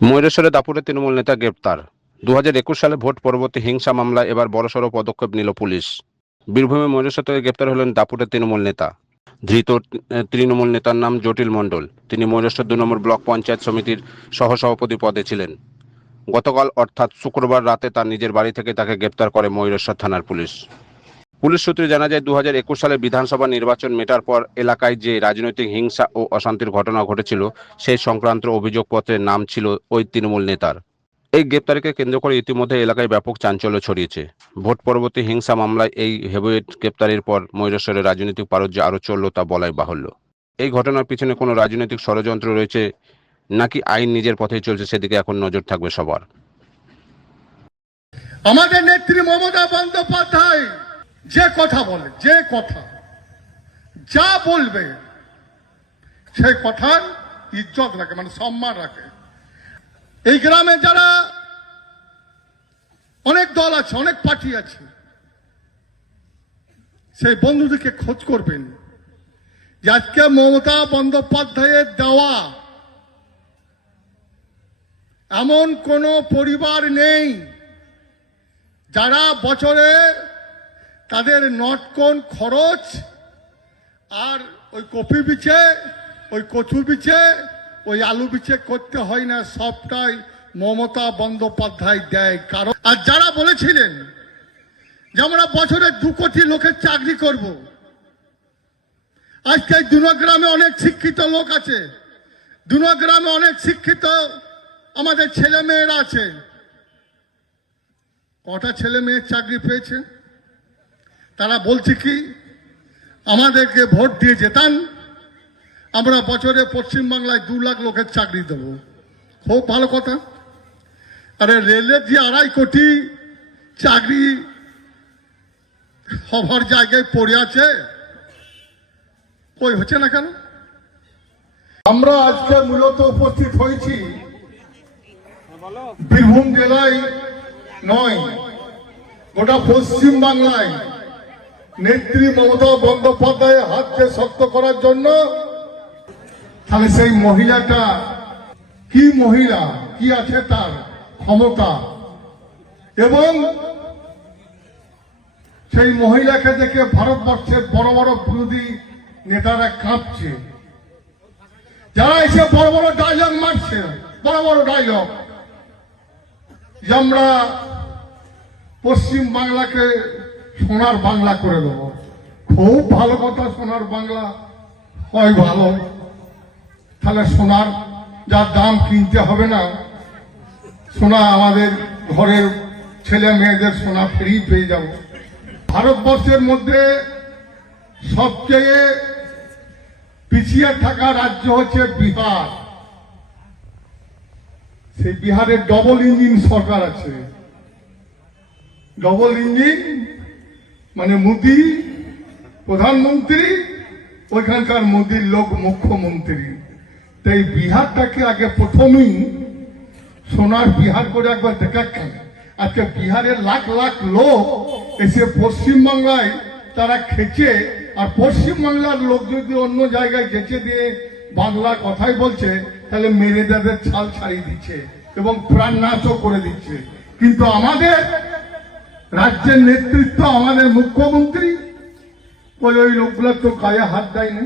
ময়ূরেশ্বরে দাপুরে তৃণমূল নেতা গ্রেপ্তার। 2021 সালে ভোট পরবর্তী হিংসা মামলায় এবার বড়সড় পদক্ষেপ নিল পুলিশ। বীরভূমে ময়ূরেশ্বর থেকে গ্রেপ্তার হলেন দাপুরের তৃণমূল নেতা। ধৃত তৃণমূল নেতার নাম জটিল মণ্ডল। তিনি ময়ূরেশ্বর 2 নম্বর ব্লক পঞ্চায়েত সমিতির সহসভাপতি পদে ছিলেন। গতকাল অর্থাৎ শুক্রবার রাতে তার নিজের বাড়ি থেকে তাকে গ্রেপ্তার করে ময়ূরেশ্বর থানার পুলিশ। পুলিশ সূত্রে জানা যায় 2021 সালে বিধানসভা নির্বাচন মেটার পর এলাকায় যে রাজনৈতিক হিংসা ও অশান্তির ঘটনা ঘটেছিল সেই সংক্রান্ত অভিযোগপত্রে নাম ছিল ওই তৃণমূল নেতার। এই গ্রেপ্তারিকে কেন্দ্র করে ইতিমধ্যে এলাকায় ব্যাপক চাঞ্চল্য ছড়িয়েছে। ভোট পরবর্তী হিংসা মামলায় এই হেভিওয়েট গ্রেপ্তারির পর ময়ূরেশ্বরের রাজনৈতিক পারজ্য আরও চলল তা বলাই বাহুল্য। এই ঘটনার পিছনে কোনো রাজনৈতিক ষড়যন্ত্র রয়েছে নাকি আইন নিজের পথেই চলছে সেদিকে এখন নজর থাকবে সবার। আমাদের নেত্রী মমতা বন্দ্যোপাধ্যায় যে কথা বলে, যে কথা যা বলবে সেই কথার ইজ্জত রাখে, মানে সম্মান রাখে। এই গ্রামে যারা অনেক দল আছে, অনেক পার্টি আছে, সেই বন্ধুদেরকে খোঁজ করবেন যে আজকে মমতা বন্দ্যোপাধ্যায়ের দেওয়া এমন কোন পরিবার নেই যারা বছরে তাদের নটকন খরচ আর ওই কপি বিচে, ওই কচু বিচে, ওই আলু বিচে করতে হয় না, সবটাই মমতা বন্দ্যোপাধ্যায় দেয়। কারণ আর যারা বলেছিলেন যে আমরা বছরে 2 কোটি লোকের চাকরি করব, আজকে দুনগ্রামে অনেক শিক্ষিত লোক আছে, দুনগ্রামে অনেক শিক্ষিত আমাদের ছেলে মেয়েরা আছে। কটা ছেলে মেয়ের চাকরি পেয়েছে? তারা বলছে কি আমাদেরকে ভোট দিয়ে যেতাম, আমরা বছরে পশ্চিমবাংলায় 2 লাখ লোকের চাকরি দেব। খুব ভালো কথা। আরে রেলের যে 2.5 কোটি চাকরি সবার জায়গায় পড়ে আছে, কই হচ্ছে না কেন? আমরা আজকে মূলত উপস্থিত হয়েছি বীরভূম জেলায় নয়, গোটা পশ্চিম বাংলায় নেত্রী মমতা বন্দ্যোপাধ্যায়ের হাতকে শক্ত করার জন্য। তাহলে সেই মহিলাটা কি মহিলা, কি আছে তার ক্ষমতা, এবং সেই মহিলাকে দেখে ভারতবর্ষের বড় বড় বিরোধী নেতারা কাঁপছে, যারা এসে বড় বড় ডায়লগ মারছে, বড় বড় ডায়লগ যে আমরা পশ্চিম বাংলাকে সোনার বাংলা করে দেব। খুব ভালো কথা, সোনার বাংলা হয় ভালো। তাহলে সোনার যার দাম কিনতে হবে না, সোনা আমাদের ঘরের ছেলে মেয়েদের সোনা ফ্রি পেয়ে যাব। ভারতবর্ষের মধ্যে সবচেয়ে পিছিয়ে থাকা রাজ্য হচ্ছে বিহার। সেই বিহারের ডবল ইঞ্জিন সরকার আছে। ডবল ইঞ্জিন মানে মোদি প্রধানমন্ত্রী, ওইখানকার মোদির লোক মুখ্যমন্ত্রী। তাই বিহারটাকে আগে প্রথমেই সোনার বিহার করে একবার দেখাচ্ছেন। আজকে বিহারের লাখ লাখ লোক এসে পশ্চিমবাংলায় তারা খেছে, আর পশ্চিমবাংলার লোক যদি অন্য জায়গায় যেচে দিয়ে বাংলা কথাই বলছে, তাহলে মেরে তাদের ছাল ছাড়িয়ে দিচ্ছে এবং প্রাণনাশও করে দিচ্ছে। কিন্তু আমাদের রাজ্যের নেতৃত্ব, আমাদের মুখ্যমন্ত্রী, ওই লোকগুলো তো গায়ে হাত দেয় না।